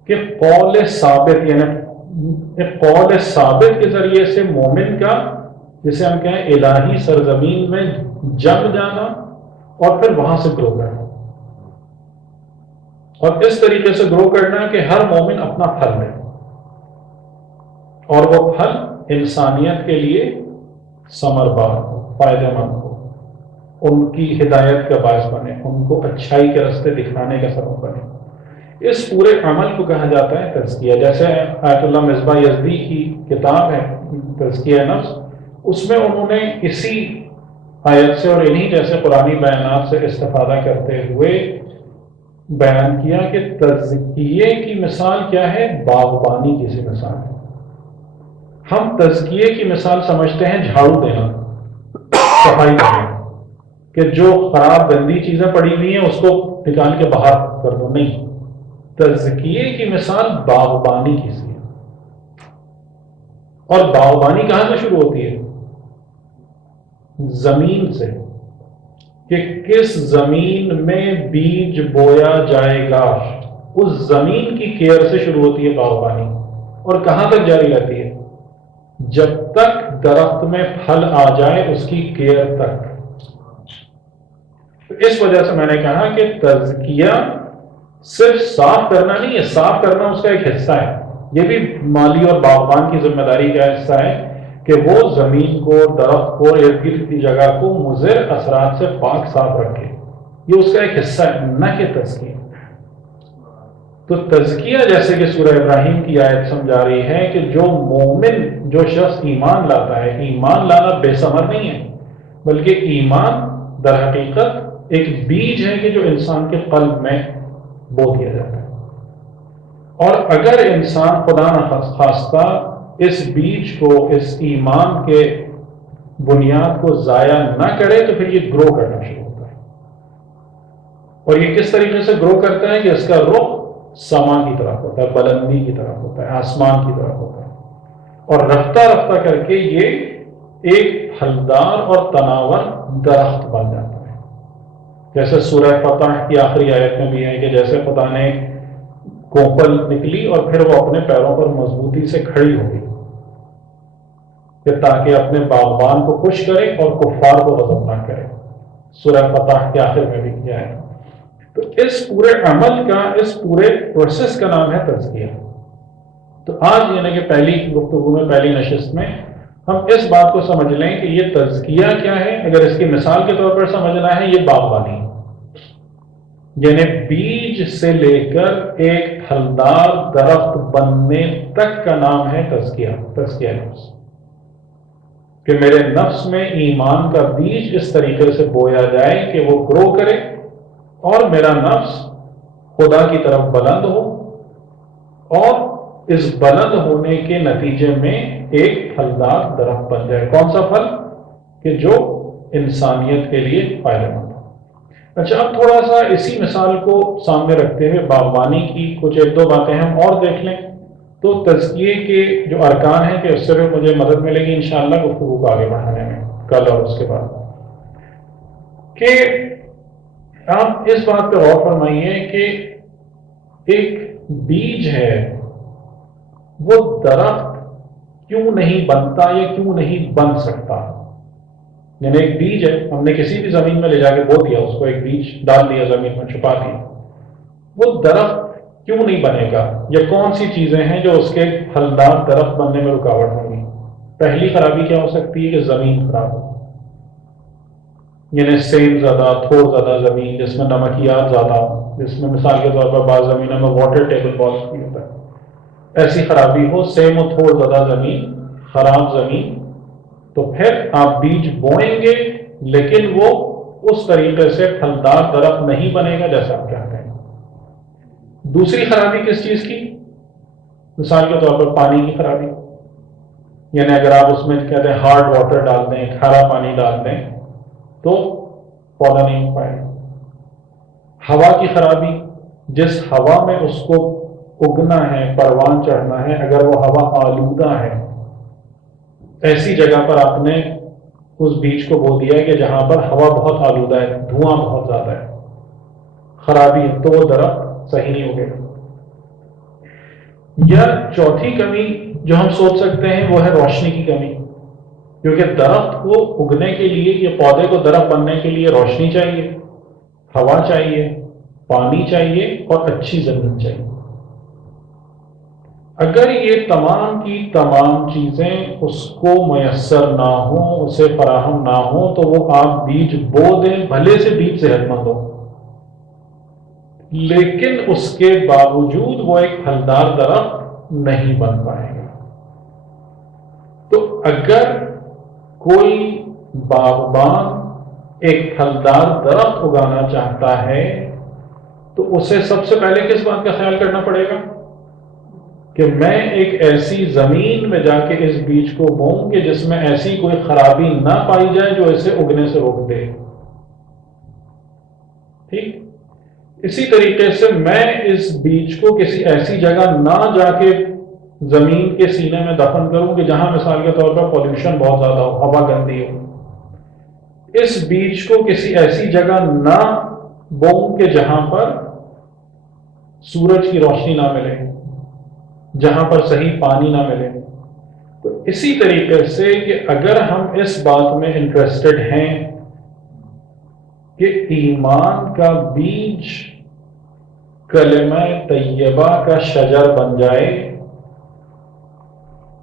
کہ قول ثابت، یعنی قول ثابت کے ذریعے سے مومن کا، جسے ہم کہیں الہی سرزمین میں جم جانا اور پھر وہاں سے گرو کرنا، اور اس طریقے سے گرو کرنا کہ ہر مومن اپنا پھل لے اور وہ پھل انسانیت کے لیے ثمر بار ہو، فائدہ مند ہو، ان کی ہدایت کا باعث بنے، ان کو اچھائی کے راستے دکھانے کا سبب بنے۔ اس پورے عمل کو کہا جاتا ہے تزکیہ۔ جیسے آیت اللہ مصباح یزدی کی کتاب ہے تزکیہ نفس، اس میں انہوں نے اسی آیت سے اور انہی جیسے قرآنی بیانات سے استفادہ کرتے ہوئے بیان کیا کہ تزکیے کی مثال کیا ہے، باغبانی کی سی مثال ہے۔ ہم تزکیے کی مثال سمجھتے ہیں جھاڑو دینا، صفائی کرنا، کہ جو خراب گندی چیزیں پڑی ہوئی ہیں اس کو نکال کے باہر کر دو، نہیں، تزکیے کی مثال باغبانی کی سی ہے۔ اور باغبانی کہاں سے شروع ہوتی ہے؟ زمین سے، کہ کس زمین میں بیج بویا جائے گا، اس زمین کی کیئر سے شروع ہوتی ہے باغبانی، اور کہاں تک جاری رہتی ہے؟ جب تک درخت میں پھل آ جائے اس کی کیئر تک۔ تو اس وجہ سے میں نے کہا کہ تزکیہ صرف صاف کرنا نہیں ہے، صاف کرنا اس کا ایک حصہ ہے، یہ بھی مالی اور باغبان کی ذمہ داری کا حصہ ہے کہ وہ زمین کو، درخت کو، ارد گرد کی جگہ کو مضر اثرات سے پاک صاف رکھے، یہ اس کا ایک حصہ ہے، نہ کہ تزکیہ۔ تو تزکیہ جیسے کہ سورہ ابراہیم کی آیت سمجھا رہی ہے کہ جو مومن، جو شخص ایمان لاتا ہے، ایمان لانا بے ثمر نہیں ہے، بلکہ ایمان در حقیقت ایک بیج ہے کہ جو انسان کے قلب میں بو دیا جاتا ہے، اور اگر انسان خدا نخواستہ اس بیج کو، اس ایمان کے بنیاد کو ضائع نہ کرے تو پھر یہ گرو کرنا شروع ہوتا ہے۔ اور یہ کس طریقے سے گرو کرتا ہے کہ اس کا رخ سما کی طرف ہوتا ہے، بلندی کی طرف ہوتا ہے، آسمان کی طرف ہوتا ہے، اور رفتہ رفتہ کر کے یہ ایک پھلدار اور تناور درخت بن جاتا ہے۔ جیسے سورہ فتح کی آخری آیت میں بھی ہے کہ جیسے خدا نے کوپل نکلی اور پھر وہ اپنے پیروں پر مضبوطی سے کھڑی ہو گئی کہ تاکہ اپنے باغبان کو خوش کرے اور کفار کو غضب نہ کرے، سورہ فتح کے آخر میں بھی کیا ہے۔ تو اس پورے عمل کا، اس پورے پروسیس کا نام ہے تزکیہ۔ تو آج یعنی کہ پہلی گفتگو میں، پہلی نشست میں ہم اس بات کو سمجھ لیں کہ یہ تزکیہ کیا ہے۔ اگر اس کی مثال کے طور پر سمجھنا ہے، یہ باغبانی، یعنی بیج سے لے کر ایک پھلدار درخت بننے تک کا نام ہے تزکیہ، تزکیہ نفس، کہ میرے نفس میں ایمان کا بیج اس طریقے سے بویا جائے کہ وہ گرو کرے اور میرا نفس خدا کی طرف بلند ہو، اور اس بلند ہونے کے نتیجے میں ایک پھلدار درخت بن جائے۔ کون سا پھل؟ کہ جو انسانیت کے لیے فائدہ مند ہو۔ اچھا، اب تھوڑا سا اسی مثال کو سامنے رکھتے ہوئے باغبانی کی کچھ ایک دو باتیں ہم اور دیکھ لیں، تو تزکیے کے جو ارکان ہیں کہ اس سے بھی مجھے مدد ملے گی انشاءاللہ گفتگو کو آگے بڑھانے میں کل اور اس کے بعد، کہ آپ اس بات پہ غور فرمائیے کہ ایک بیج ہے، وہ درخت کیوں نہیں بنتا یا کیوں نہیں بن سکتا؟ یعنی ایک بیج ہے، ہم نے کسی بھی زمین میں لے جا کے بو دیا، اس کو ایک بیج ڈال دیا زمین میں، چھپا دیا، وہ درخت کیوں نہیں بنے گا؟ یا کون سی چیزیں ہیں جو اس کے پھلدار درخت بننے میں رکاوٹ ہوں گی؟ پہلی خرابی کیا ہو سکتی ہے کہ زمین خراب ہو، یعنی سیم زیادہ، تھوڑ زیادہ زمین جس میں نمکیات زیادہ ہو، جس میں مثال کے طور پر بعض زمینوں میں واٹر ٹیبل بالز بھی ہوتا ہے، ایسی خرابی ہو، سیم و تھوڑ زیادہ زمین، خراب زمین، تو پھر آپ بیج بوئیں گے لیکن وہ اس طریقے سے پھلدار درخت نہیں بنے گا جیسا آپ چاہتے ہیں۔ دوسری خرابی کس چیز کی؟ مثال کے طور پر پانی کی خرابی، یعنی اگر آپ اس میں کہتے ہیں ہارڈ واٹر ڈال دیں، کھارا پانی ڈال دیں تو پودا نہیں ہو پائے گا۔ ہوا کی خرابی، جس ہوا میں اس کو اگنا ہے، پروان چڑھنا ہے، اگر وہ ہوا آلودہ ہے، ایسی جگہ پر آپ نے اس بیج کو بو دیا ہے کہ جہاں پر ہوا بہت آلودہ ہے، دھواں بہت زیادہ ہے، خرابی ہے، تو وہ درخت صحیح نہیں ہوگا۔ یا چوتھی کمی جو ہم سوچ سکتے ہیں وہ ہے روشنی کی کمی، کیونکہ درخت کو اگنے کے لیے یا پودے کو درخت بننے کے لیے روشنی چاہیے، ہوا چاہیے، پانی چاہیے اور اچھی زمین چاہیے۔ اگر یہ تمام کی تمام چیزیں اس کو میسر نہ ہوں، اسے فراہم نہ ہوں، تو وہ آپ بیج بو دیں، بھلے سے بیج صحت مند ہو، لیکن اس کے باوجود وہ ایک پھلدار درخت نہیں بن پائے گا۔ تو اگر کوئی باغبان ایک پھلدار درخت اگانا چاہتا ہے تو اسے سب سے پہلے کس بات کا خیال کرنا پڑے گا کہ میں ایک ایسی زمین میں جا کے اس بیج کو بوؤں کہ جس میں ایسی کوئی خرابی نہ پائی جائے جو اسے اگنے سے روک دے۔ ٹھیک، اسی طریقے سے میں اس بیج کو کسی ایسی جگہ نہ جا کے زمین کے سینے میں دفن کروں کہ جہاں مثال کے طور پر پولوشن بہت زیادہ ہو، ہوا گندی ہو۔ اس بیج کو کسی ایسی جگہ نہ بوؤں کہ جہاں پر سورج کی روشنی نہ ملے، جہاں پر صحیح پانی نہ ملے۔ تو اسی طریقے سے کہ اگر ہم اس بات میں انٹرسٹڈ ہیں کہ ایمان کا بیج کلمہ طیبہ کا شجر بن جائے،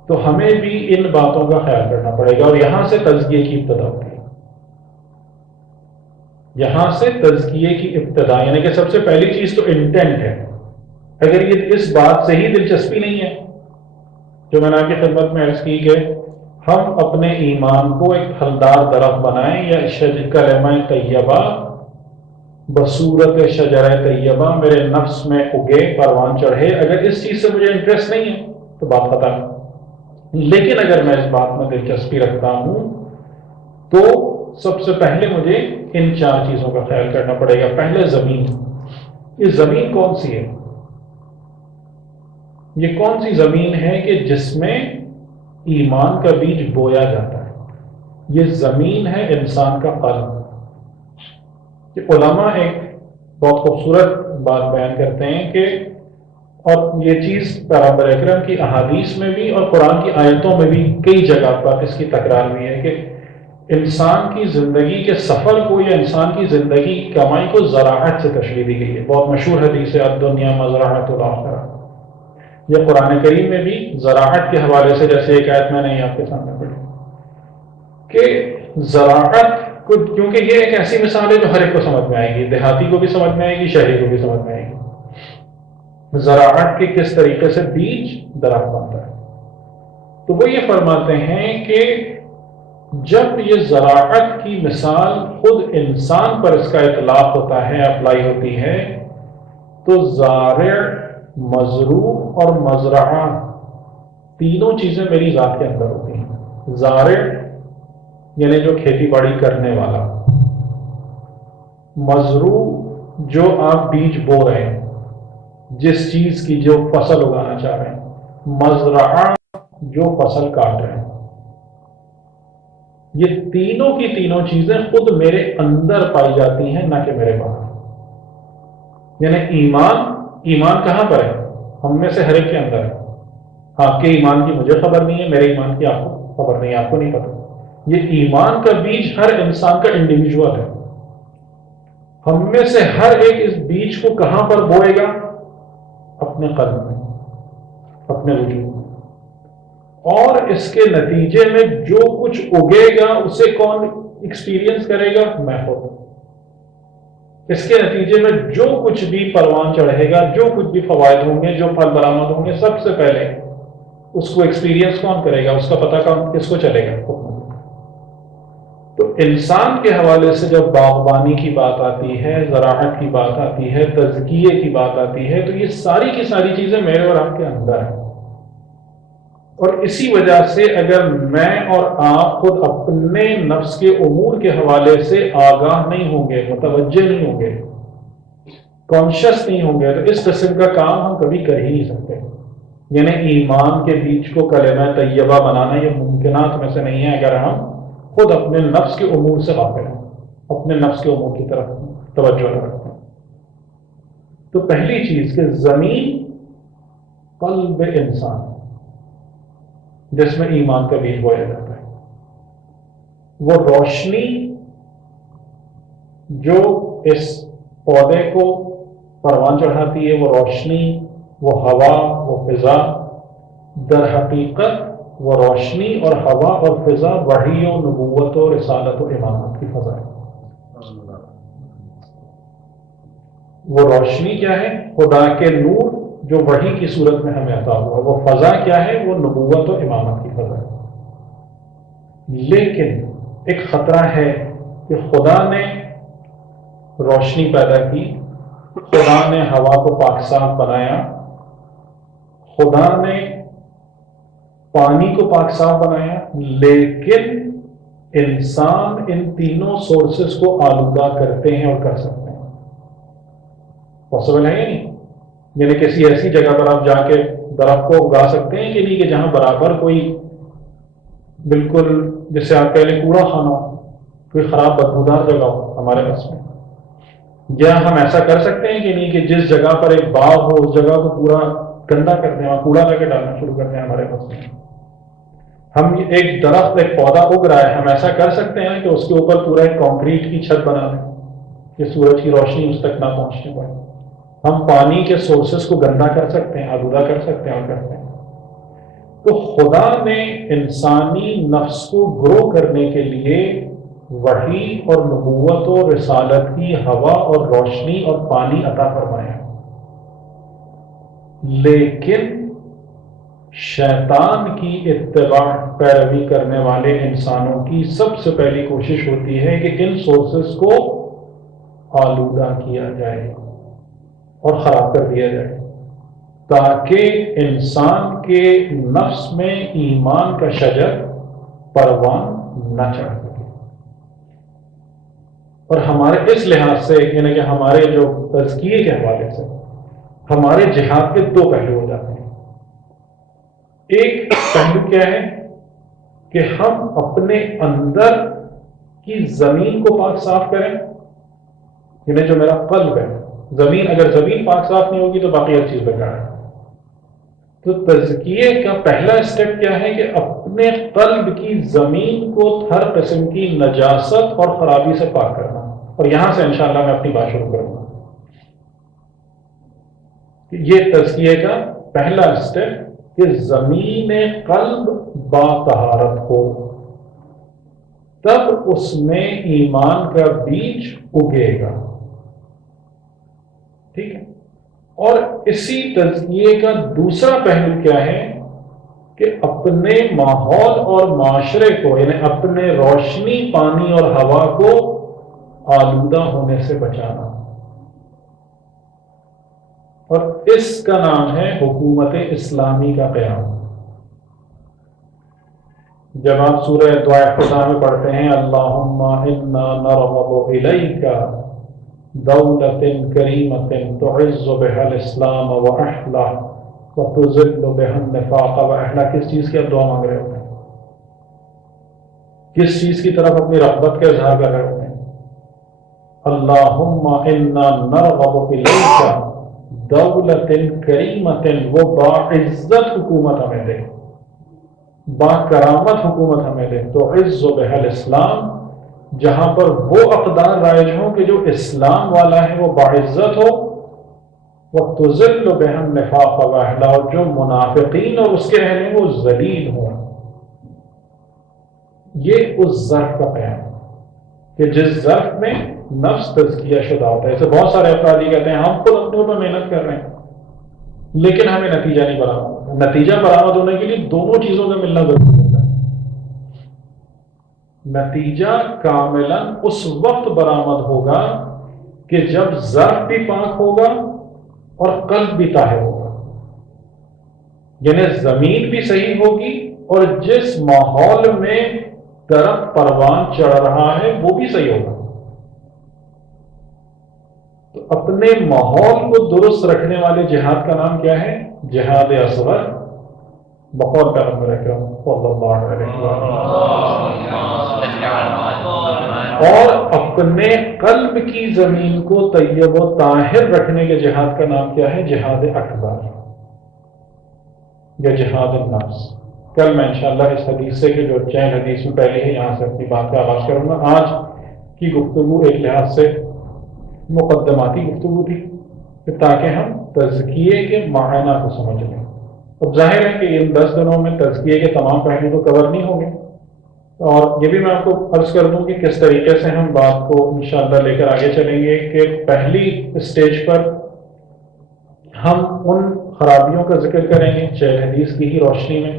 تو ہمیں بھی ان باتوں کا خیال کرنا پڑے گا، اور یہاں سے تزکیے کی ابتدا ہوتی ہے۔ یہاں سے تزکیے کی ابتدا، یعنی کہ سب سے پہلی چیز تو انٹینٹ ہے۔ اگر یہ اس بات سے ہی دلچسپی نہیں ہے، جو میں نے آپ کی خدمت میں عرض کی کہ ہم اپنے ایمان کو ایک پھلدار درخت بنائیں یا کلمہ طیبہ بصورت شجرہ طیبہ میرے نفس میں اگے، پروان چڑھے، اگر اس چیز سے مجھے انٹرسٹ نہیں ہے تو بات ختم۔ لیکن اگر میں اس بات میں دلچسپی رکھتا ہوں تو سب سے پہلے مجھے ان چار چیزوں کا خیال کرنا پڑے گا۔ پہلے زمین، یہ زمین کون سی ہے؟ یہ کون سی زمین ہے کہ جس میں ایمان کا بیج بویا جاتا ہے؟ یہ زمین ہے انسان کا قلب۔ کہ علماء ایک بہت خوبصورت بات بیان کرتے ہیں کہ، اور یہ چیز پیغمبر اکرم کی احادیث میں بھی اور قرآن کی آیتوں میں بھی کئی جگہ پر اس کی تکرار ہوئی ہے کہ انسان کی زندگی کے سفر کو یا انسان کی زندگی کی کمائی کو زراعت سے تشبیہ دی گئی ہے۔ بہت مشہور حدیث ہے الدنیا مزرعۃ الاخرہ۔ یہ قرآن کریم میں بھی زراعت کے حوالے سے، جیسے ایک آیت میں نے آپ کے سامنے پڑھی کہ زراعت کو، کیونکہ یہ ایک ایسی مثال ہے جو ہر ایک کو سمجھ میں آئے گی، دیہاتی کو بھی سمجھ میں آئے گی، شہری کو بھی سمجھ میں آئے گی، زراعت کے کس طریقے سے بیج درخت بنتا ہے۔ تو وہ یہ فرماتے ہیں کہ جب یہ زراعت کی مثال خود انسان پر اس کا اطلاق ہوتا ہے، اپلائی ہوتی ہے، تو زارع، مزروع اور مزرعہ تینوں چیزیں میری ذات کے اندر ہوتی ہیں۔ زارع یعنی جو کھیتی باڑی کرنے والا، مزروع جو آپ بیج بو رہے ہیں، جس چیز کی جو فصل اگانا چاہ رہے ہیں، مزرعہ جو فصل کاٹ رہے ہیں۔ یہ تینوں کی تینوں چیزیں خود میرے اندر پائی جاتی ہیں، نہ کہ میرے باہر۔ یعنی ایمان کہاں پر ہے؟ ہم میں سے ہر ایک کے اندر ہے۔ آپ کے ایمان کی مجھے خبر نہیں ہے، میرے ایمان کی آپ کو خبر نہیں ہے، آپ کو نہیں پتا۔ یہ ایمان کا بیج ہر انسان کا انڈیویجول ہے۔ ہم میں سے ہر ایک اس بیج کو کہاں پر بوئے گا؟ اپنے قلب میں، اپنے وجود میں، اور اس کے نتیجے میں جو کچھ اگے گا اسے کون ایکسپیرینس کرے گا؟ میں خود۔ اس کے نتیجے میں جو کچھ بھی پروان چڑھے گا، جو کچھ بھی فوائد ہوں گے، جو پھل برآمد ہوں گے، سب سے پہلے اس کو ایکسپیرینس کون کرے گا؟ اس کا پتہ کس کو چلے گا؟ تو انسان کے حوالے سے جب باغبانی کی بات آتی ہے، زراعت کی بات آتی ہے، تزکیے کی بات آتی ہے، تو یہ ساری کی ساری چیزیں میرے اور آپ کے اندر ہیں. اور اسی وجہ سے اگر میں اور آپ خود اپنے نفس کے امور کے حوالے سے آگاہ نہیں ہوں گے، متوجہ نہیں ہوں گے، کانشیس نہیں ہوں گے، تو اس قسم کا کام ہم کبھی کر ہی نہیں سکتے. یعنی ایمان کے بیچ کو کلمہ طیبہ بنانا یہ ممکنات میں سے نہیں ہے اگر ہم خود اپنے نفس کے امور سے غافل ہیں، اپنے نفس کے امور کی طرف توجہ نہ رکھتے ہیں. تو پہلی چیز کہ زمین قلب انسان جس میں ایمان کا بیج بویا جاتا ہے، وہ روشنی جو اس پودے کو پروان چڑھاتی ہے، وہ روشنی، وہ ہوا، وہ فضا، در حقیقت وہ روشنی اور ہوا اور فضا وحی و نبوت و رسالت و امامت کی فضا ہے. وہ روشنی کیا ہے؟ خدا کے نور جو وحی کی صورت میں ہمیں عطا ہوا. وہ فضا کیا ہے؟ وہ نبوت و امامت کی فضا ہے. لیکن ایک خطرہ ہے کہ خدا نے روشنی پیدا کی، خدا نے ہوا کو پاک صاف بنایا، خدا نے پانی کو پاک صاف بنایا، لیکن انسان ان تینوں سورسز کو آلودہ کرتے ہیں اور کر سکتے ہیں. پاسبل ہے یا نہیں؟ یعنی کسی ایسی جگہ پر آپ جا کے درخت کو اگا سکتے ہیں کہ نہیں کہ جہاں برابر کوئی بالکل جس سے آپ کہہ لیں کوڑا خانہ ہو، کوئی خراب بدبودار جگہ ہو ہمارے پاس میں. یا ہم ایسا کر سکتے ہیں کہ نہیں کہ جس جگہ پر ایک باغ ہو اس جگہ کو پورا گندا کر دیں اور کوڑا لے کے ڈالنا شروع کر دیں ہمارے پاس میں. ہم ایک درخت، ایک پودا اگ رہا ہے، ہم ایسا کر سکتے ہیں کہ اس کے اوپر پورا ایک کانکریٹ کی چھت بنا دیں کہ سورج کی روشنی اس تک نہ پہنچنے پائے. ہم پانی کے سورسز کو گندا کر سکتے ہیں، آلودہ کر سکتے ہیں اور کرتے ہیں. تو خدا نے انسانی نفس کو گرو کرنے کے لیے وحی اور نبوت و رسالت کی ہوا اور روشنی اور پانی عطا فرمایا. لیکن شیطان کی اتباع پیروی کرنے والے انسانوں کی سب سے پہلی کوشش ہوتی ہے کہ ان سورسز کو آلودہ کیا جائے اور خراب کر دیا جائے تاکہ انسان کے نفس میں ایمان کا شجر پروان نہ چڑھ سکے. اور ہمارے اس لحاظ سے یعنی کہ ہمارے جو تزکیے کے حوالے سے ہمارے جہاد کے دو پہلو ہو جاتے ہیں. ایک پہلو کیا ہے کہ ہم اپنے اندر کی زمین کو پاک صاف کریں، یعنی جو میرا قلب ہے، زمین، اگر زمین پاک صاف نہیں ہوگی تو باقی ہر چیز بیکار ہے. تو تزکیے کا پہلا اسٹیپ کیا ہے کہ اپنے قلب کی زمین کو ہر قسم کی نجاست اور خرابی سے پاک کرنا. اور یہاں سے انشاءاللہ میں اپنی بات شروع کروں گا. یہ تزکیے کا پہلا اسٹیپ کہ زمین قلب باطہارت ہو، تب اس میں ایمان کا بیج اگے گا. ٹھیک ہے. اور اسی تزکیے کا دوسرا پہلو کیا ہے کہ اپنے ماحول اور معاشرے کو یعنی اپنے روشنی، پانی اور ہوا کو آلودہ ہونے سے بچانا. اور اس کا نام ہے حکومت اسلامی کا قیام. جب آپ سورہ دعا افتتاح میں پڑھتے ہیں اللہم انا نرغب الیک دولت کریمت تعز بها الاسلام واحلہ وتذل بها النفاق واحلہ، کس چیز کی آپ دعا مانگ رہے ہوتے ہیں؟ کس چیز کی طرف اپنی رغبت کا اظہار کر رہے ہوتے ہیں؟ اللہم انا نرغب الیک دولت کریمت، وہ باعزت حکومت ہمیں دے، با کرامت حکومت ہمیں دے. تو عز بها الاسلام، جہاں پر وہ اقدار رائج ہوں کہ جو اسلام والا ہے وہ باعزت ہو، وتذل بها النفاق واحلہ، اور جو منافقین اور اس کے اہل ہیں وہ ذلیل ہوں. یہ اس ظرف کا بیان کہ جس ظرف میں نفس تزکیہ شدہ ہوتا ہے. ایسے بہت سارے افراد یہ کہتے ہیں ہم خود اپنے اوپر محنت کر رہے ہیں لیکن ہمیں نتیجہ نہیں برآمد ہوتا. نتیجہ برآمد ہونے کے لیے دونوں چیزوں کا ملنا ضروری ہوتا ہے. نتیجہ کاملاً اس وقت برآمد ہوگا کہ جب ظرف بھی پاک ہوگا اور قلب بھی طاہر ہوگا، یعنی زمین بھی صحیح ہوگی اور جس ماحول میں درخت پروان چڑھ رہا ہے وہ بھی صحیح ہوگا۔ تو اپنے ماحول کو درست رکھنے والے جہاد کا نام کیا ہے؟ جہاد اصغر بقول پیغمبر اکرم صلی اللہ علیہ وسلم۔ اور اپنے قلب کی زمین کو طیب و طاہر رکھنے کے جہاد کا نام کیا ہے؟ جہاد اکبر یا جہاد النفس۔ کل میں انشاءاللہ اس حدیث سے کہ جو چین حدیث میں پہلے ہے یہاں سے اپنی بات کا آغاز کروں گا۔ آج کی گفتگو ایک لحاظ سے مقدماتی گفتگو تھی کہ تاکہ ہم تزکیے کے معنی کو سمجھ لیں۔ اب ظاہر ہے کہ ان 10 دنوں میں تزکیے کے تمام پہلو تو کور نہیں ہوں گے، اور یہ بھی میں آپ کو عرض کر دوں کہ کس طریقے سے ہم بات کو انشاءاللہ لے کر آگے چلیں گے کہ پہلی اسٹیج پر ہم ان خرابیوں کا ذکر کریں گے چین حدیث کی ہی روشنی میں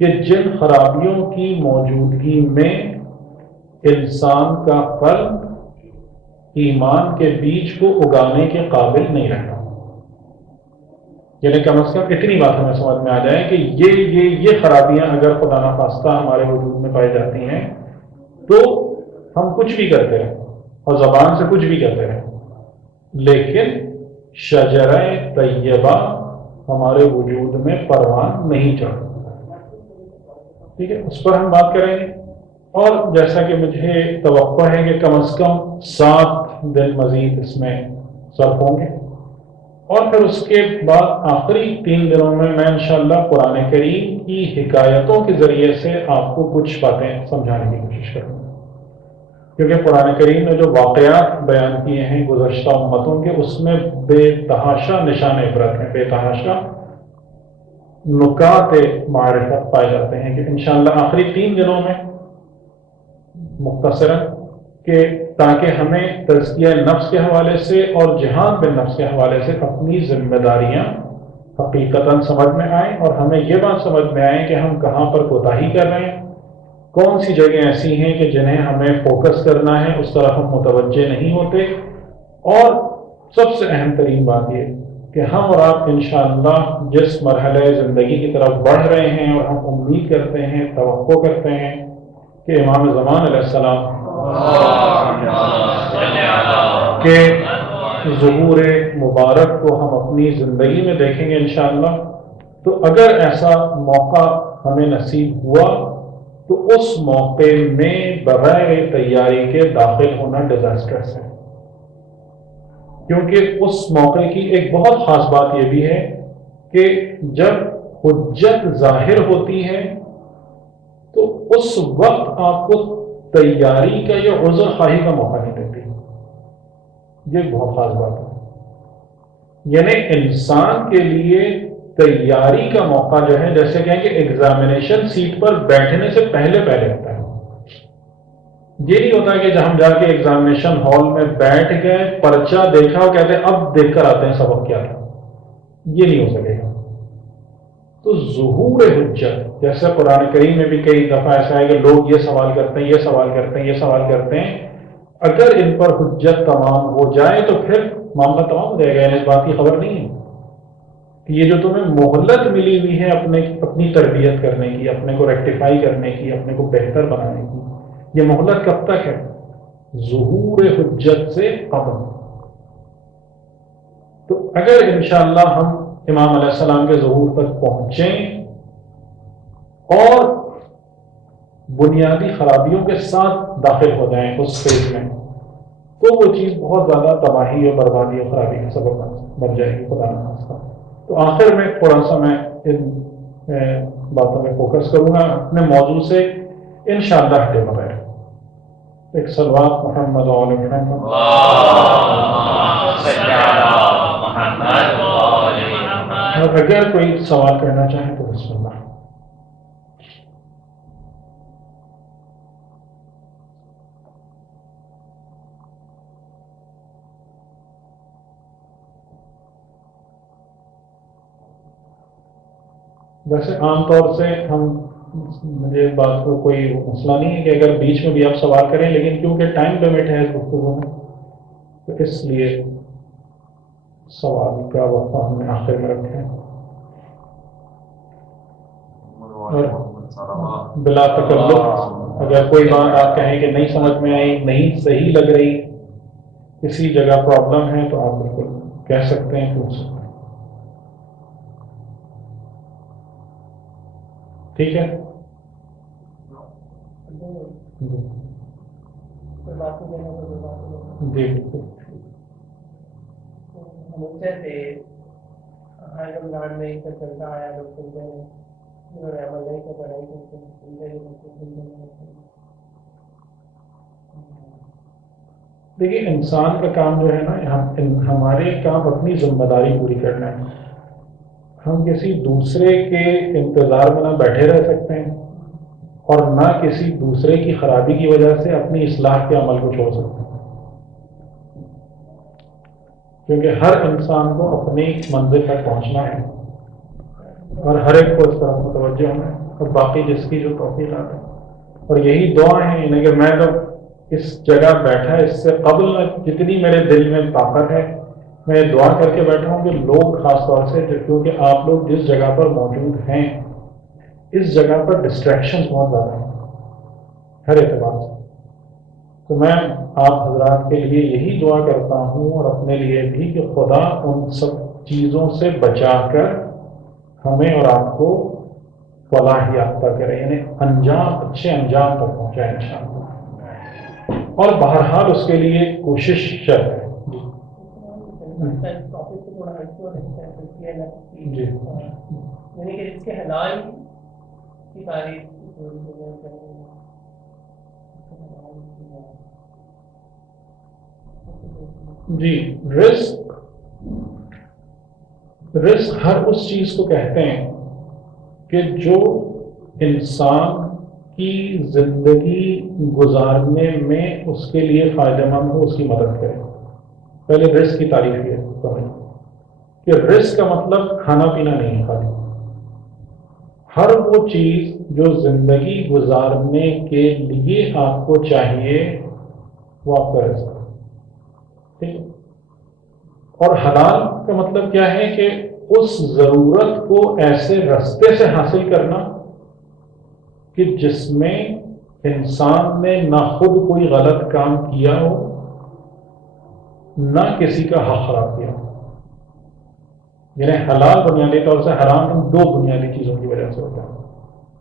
کہ جن خرابیوں کی موجودگی میں انسان کا قلب ایمان کے بیج کو اگانے کے قابل نہیں رہتا، یعنی کم از کم اتنی بات ہمیں سمجھ میں آ جائے کہ یہ خرابیاں اگر خدا نخواستہ ہمارے وجود میں پائی جاتی ہیں تو ہم کچھ بھی کرتے رہیں اور زبان سے کچھ بھی کرتے رہیں، لیکن شجرہ طیبہ ہمارے وجود میں پروان نہیں چڑھتا۔ ٹھیک ہے، اس پر ہم بات کریں گے، اور جیسا کہ مجھے توقع ہے کہ کم از کم 7 دن مزید اس میں صرف ہوں گے، اور پھر اس کے بعد آخری 3 دنوں میں انشاءاللہ قرآن کریم کی حکایتوں کے ذریعے سے آپ کو کچھ باتیں سمجھانے کی کوشش کروں گا، کیونکہ قرآن کریم نے جو واقعات بیان کیے ہیں گزشتہ امتوں کے، اس میں بے تحاشا نشان عبرت ہیں، بے تحاشا نکات معرفت پائے جاتے ہیں، کہ انشاءاللہ آخری 3 دنوں میں مختصراً کہ تاکہ ہمیں تزکیہ نفس کے حوالے سے اور جہاد بالنفس کے حوالے سے اپنی ذمہ داریاں حقیقتاً سمجھ میں آئیں، اور ہمیں یہ بات سمجھ میں آئے کہ ہم کہاں پر کوتاہی کر رہے ہیں، کون سی جگہیں ایسی ہیں کہ جنہیں ہمیں فوکس کرنا ہے، اس طرف ہم متوجہ نہیں ہوتے، اور سب سے اہم ترین بات یہ کہ ہم اور آپ انشاءاللہ جس مرحلہ زندگی کی طرف بڑھ رہے ہیں اور ہم امید کرتے ہیں، توقع کرتے ہیں کہ امام زمان علیہ السلام کے ظہور مبارک کو ہم اپنی زندگی میں دیکھیں گے انشاءاللہ، تو اگر ایسا موقع ہمیں نصیب ہوا تو اس موقع میں بغیر تیاری کے داخل ہونا ڈیزاسٹرس ہے، کیونکہ اس موقع کی ایک بہت خاص بات یہ بھی ہے کہ جب حجت ظاہر ہوتی ہے تو اس وقت آپ کو تیاری کا یا عذر خواہی کا موقع نہیں دیتی، یہ بہت خاص بات ہے۔ یعنی انسان کے لیے تیاری کا موقع جو ہے، جیسے کہیں کہ ایگزامینیشن سیٹ پر بیٹھنے سے پہلے ہوتا ہے، یہ نہیں ہوتا کہ جب ہم جا کے ایگزامینیشن ہال میں بیٹھ گئے، پرچہ دیکھا اور کہتے ہیں اب دیکھ کر آتے ہیں سبق کیا تھا، یہ نہیں ہو سکے گا۔ تو ظہور حجت، جیسے قرآن کریم میں بھی کئی دفعہ ایسا ہے کہ لوگ یہ سوال کرتے ہیں، یہ سوال کرتے ہیں، یہ سوال کرتے ہیں، اگر ان پر حجت تمام ہو جائے تو پھر معاملہ تمام ہو جائے گا، یعنی اس بات کی خبر نہیں ہے کہ یہ جو تمہیں مہلت ملی ہوئی ہے اپنی تربیت کرنے کی، اپنے کو ریکٹیفائی کرنے کی، اپنے کو بہتر بنانے کی، یہ مہلت کب تک ہے؟ ظہور حجت سے قبل۔ تو اگر انشاءاللہ ہم امام علیہ السلام کے ظہور تک پہنچیں اور بنیادی خرابیوں کے ساتھ داخل ہو جائیں اس فیز میں، تو وہ چیز بہت زیادہ تباہی اور بربادی اور خرابی کا سبب بن جائے گی خدا نخواستہ۔ تو آخر میں تھوڑا سا میں ان باتوں میں فوکس کروں گا اپنے موضوع سے انشاءاللہ ہٹے بغیر۔ ایک صلوات محمد و آل محمد۔ اور اگر کوئی سوال کرنا چاہیں تو بسم اللہ۔ ویسے عام طور سے ہم مجھے اس بات کو کوئی مسئلہ نہیں ہے کہ اگر بیچ میں بھی آپ سوال کریں، لیکن کیونکہ ٹائم لمٹ ہے اس گفتگو میں تو اس لیے سوال کا وقت ہم نے آخر میں رکھا ہے. اور بلا تکلف اگر کوئی بات آپ کہیں کہ نہیں سمجھ میں آئی، نہیں صحیح لگ رہی، کسی جگہ پرابلم ہے، تو آپ بالکل کہہ سکتے ہیں، پوچھ سکتے ہیں. ٹھیک ہے. جی بالکل. ہمیشہ سے ہر رمضان میں ایک چلتا آیا، لوگ سنتے ہیں، انہوں نے عمل نہیں کر پڑھائی کرتے ہیں، سنتے ہیں. دیکھیے انسان کا کام جو ہے نا، ہمارے کام اپنی ذمہ داری پوری کرنا ہے. ہم کسی دوسرے کے انتظار میں نہ بیٹھے رہ سکتے ہیں اور نہ کسی دوسرے کی خرابی کی وجہ سے اپنی اصلاح کے عمل کو چھوڑ سکتے ہیں، کیونکہ ہر انسان کو اپنی منزل تک پہنچنا ہے اور ہر ایک کو اس طرف متوجہ ہونا ہے، اور باقی جس کی جو توفیقات ہے. اور یہی دعا ہے، یعنی کہ میں جب اس جگہ بیٹھا اس سے قبل جتنی میرے دل میں طاقت ہے، میں یہ دعا کر کے بیٹھا ہوں کہ لوگ خاص طور سے کیونکہ آپ لوگ جس جگہ پر موجود ہیں اس جگہ پر ڈسٹریکشن بہت زیادہ ہیں ہر اعتبار سے. تو میں آپ حضرات کے لیے یہی دعا کرتا ہوں اور اپنے لیے بھی کہ خدا ان سب چیزوں سے بچا کر ہمیں اور آپ کو فلاح یافتہ کرے، یعنی اچھے انجام تک پہنچائے انشاءاللہ. اور بہرحال اس کے لیے کوشش شرط ہے. جی یعنی کہ اس کے حلال کی تعریف جی. رزق ہر اس چیز کو کہتے ہیں کہ جو انسان کی زندگی گزارنے میں اس کے لیے فائدہ مند ہو، اس کی مدد کرے. پہلے رزق کی تعریف یہ کہ رزق کا مطلب کھانا پینا نہیں ہے خالی. ہر وہ چیز جو زندگی گزارنے کے لیے آپ کو چاہیے وہ آپ کا رزق ہے. ٹھیک ہے. اور حلال کا مطلب کیا ہے کہ اس ضرورت کو ایسے رستے سے حاصل کرنا کہ جس میں انسان نے نہ خود کوئی غلط کام کیا ہو، نہ کسی کا حق خراب کیا ہو. یعنی حلال بنیادی طور سے، حرام ان دو بنیادی چیزوں کی وجہ سے ہوتا ہے.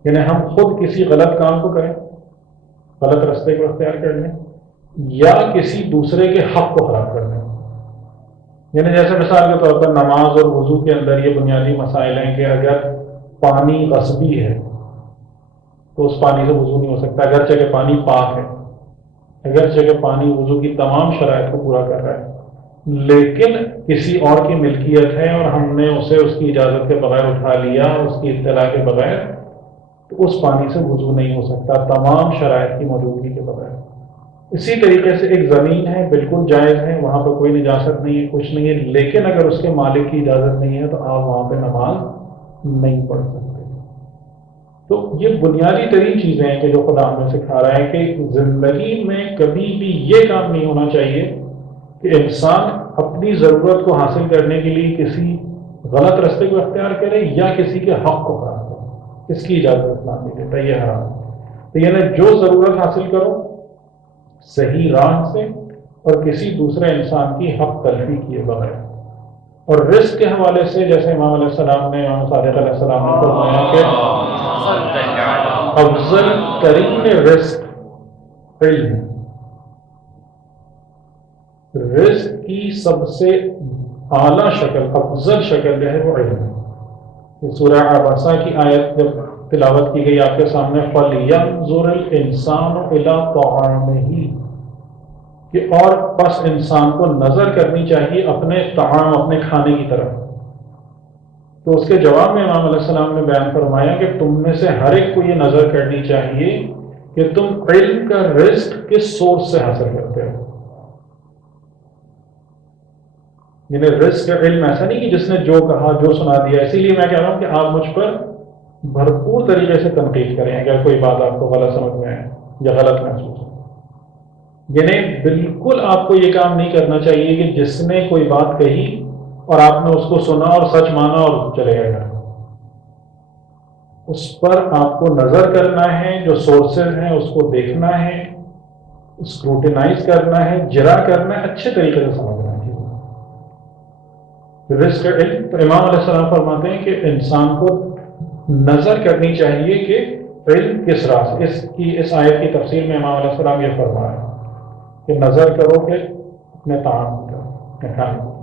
یعنی ہم خود کسی غلط کام کو کریں، غلط رستے کو اختیار کر لیں، یا کسی دوسرے کے حق کو خراب کر لیں. یعنی جیسے مثال کے طور پر نماز اور وضو کے اندر یہ بنیادی مسائل ہیں کہ اگر پانی غصبی ہے تو اس پانی سے وضو نہیں ہو سکتا، اگرچہ کہ پانی پاک ہے، اگرچہ کہ پانی وضو کی تمام شرائط کو پورا کر رہا ہے، لیکن کسی اور کی ملکیت ہے اور ہم نے اسے اس کی اجازت کے بغیر اٹھا لیا، اس کی اطلاع کے بغیر، تو اس پانی سے وضو نہیں ہو سکتا تمام شرائط کی موجودگی کے بغیر. اسی طریقے سے ایک زمین ہے، بالکل جائز ہے، وہاں پر کوئی نجاست نہیں ہے، کچھ نہیں ہے، لیکن اگر اس کے مالک کی اجازت نہیں ہے تو آپ وہاں پہ نماز نہیں پڑھ سکتے. تو یہ بنیادی ترین چیزیں ہیں کہ جو خدا ہمیں سکھا رہا ہے کہ زندگی میں کبھی بھی یہ کام نہیں ہونا چاہیے کہ انسان اپنی ضرورت کو حاصل کرنے کے لیے کسی غلط راستے کو اختیار کرے یا کسی کے حق کو خراب کرے. اس کی اجازت اسلام نہیں دیتا، یہ حرام ہے. تو یعنی جو ضرورت حاصل کرو صحیح راہ سے اور کسی دوسرے انسان کی حق تلفی کیے بغیر. اور رزق کے حوالے سے جیسے امام علیہ السلام نے، امام صادق علیہ السلام نے فرمایا کہ افضل ترین رزق علم. رزق کی سب سے اعلیٰ شکل، افضل شکل جو ہے وہ علم ہے. سورہ عبسہ کی آیت جب تلاوت کی گئی آپ کے سامنے، فَلْيَنظُرِ الْإِنسَانُ إِلَىٰ طَعَامِهِ، کہ اور بس انسان کو نظر کرنی چاہیے اپنے طعام، اپنے کھانے کی طرف. تو اس کے جواب میں امام علیہ السلام نے بیان فرمایا کہ تم میں سے ہر ایک کو یہ نظر کرنی چاہیے کہ تم علم کا رزق کس سورس سے حاصل کرتے ہو. یعنی رزق کا علم ایسا نہیں کہ جس نے جو کہا جو سنا دیا. اسی لیے میں کہہ رہا ہوں کہ آپ مجھ پر بھرپور طریقے سے تنقید کریں اگر کوئی بات آپ کو غلط سمجھ میں آئے یا غلط محسوس ہو. یعنی بالکل آپ کو یہ کام نہیں کرنا چاہیے کہ جس نے کوئی بات کہی اور آپ نے اس کو سنا اور سچ مانا اور چلے گئے. اس پر آپ کو نظر کرنا ہے، جو سورسز ہیں اس کو دیکھنا ہے، اسکروٹینائز کرنا ہے، جرا کرنا ہے، اچھے طریقے سے سمجھنا ہے. رزق علم، تو امام علیہ السلام فرماتے ہیں کہ انسان کو نظر کرنی چاہیے کہ علم کس راہ سے. اس آیت کی تفسیر میں امام علیہ السلام یہ فرمایا کہ نظر کرو کہ اپنے طعام پر، اپنے کھانے پر.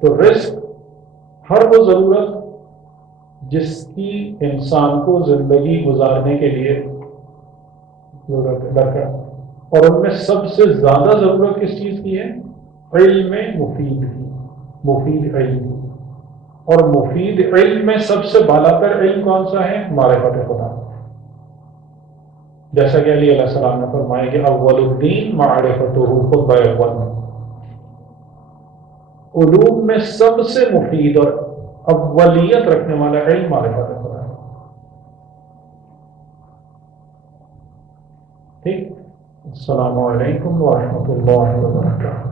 تو رزق ہر وہ ضرورت جس کی انسان کو زندگی گزارنے کے لیے ضرورت ہے درکار، اور ان میں سب سے زیادہ ضرورت کس چیز کی ہے؟ علم مفید کی، مفید علم کی. اور مفید علم میں سب سے بالا تر علم کون سا ہے؟ معرفت خدا. جیسا کہ علی علیہ السلام نے فرمایا کہ اول الدین معرفتہ، خطبہ اول میں علوم میں سب سے مفید اور اولیت رکھنے والا علم معرفت خدا ہے. ٹھیک. السلام علیکم ورحمۃ اللہ وبرکاتہ.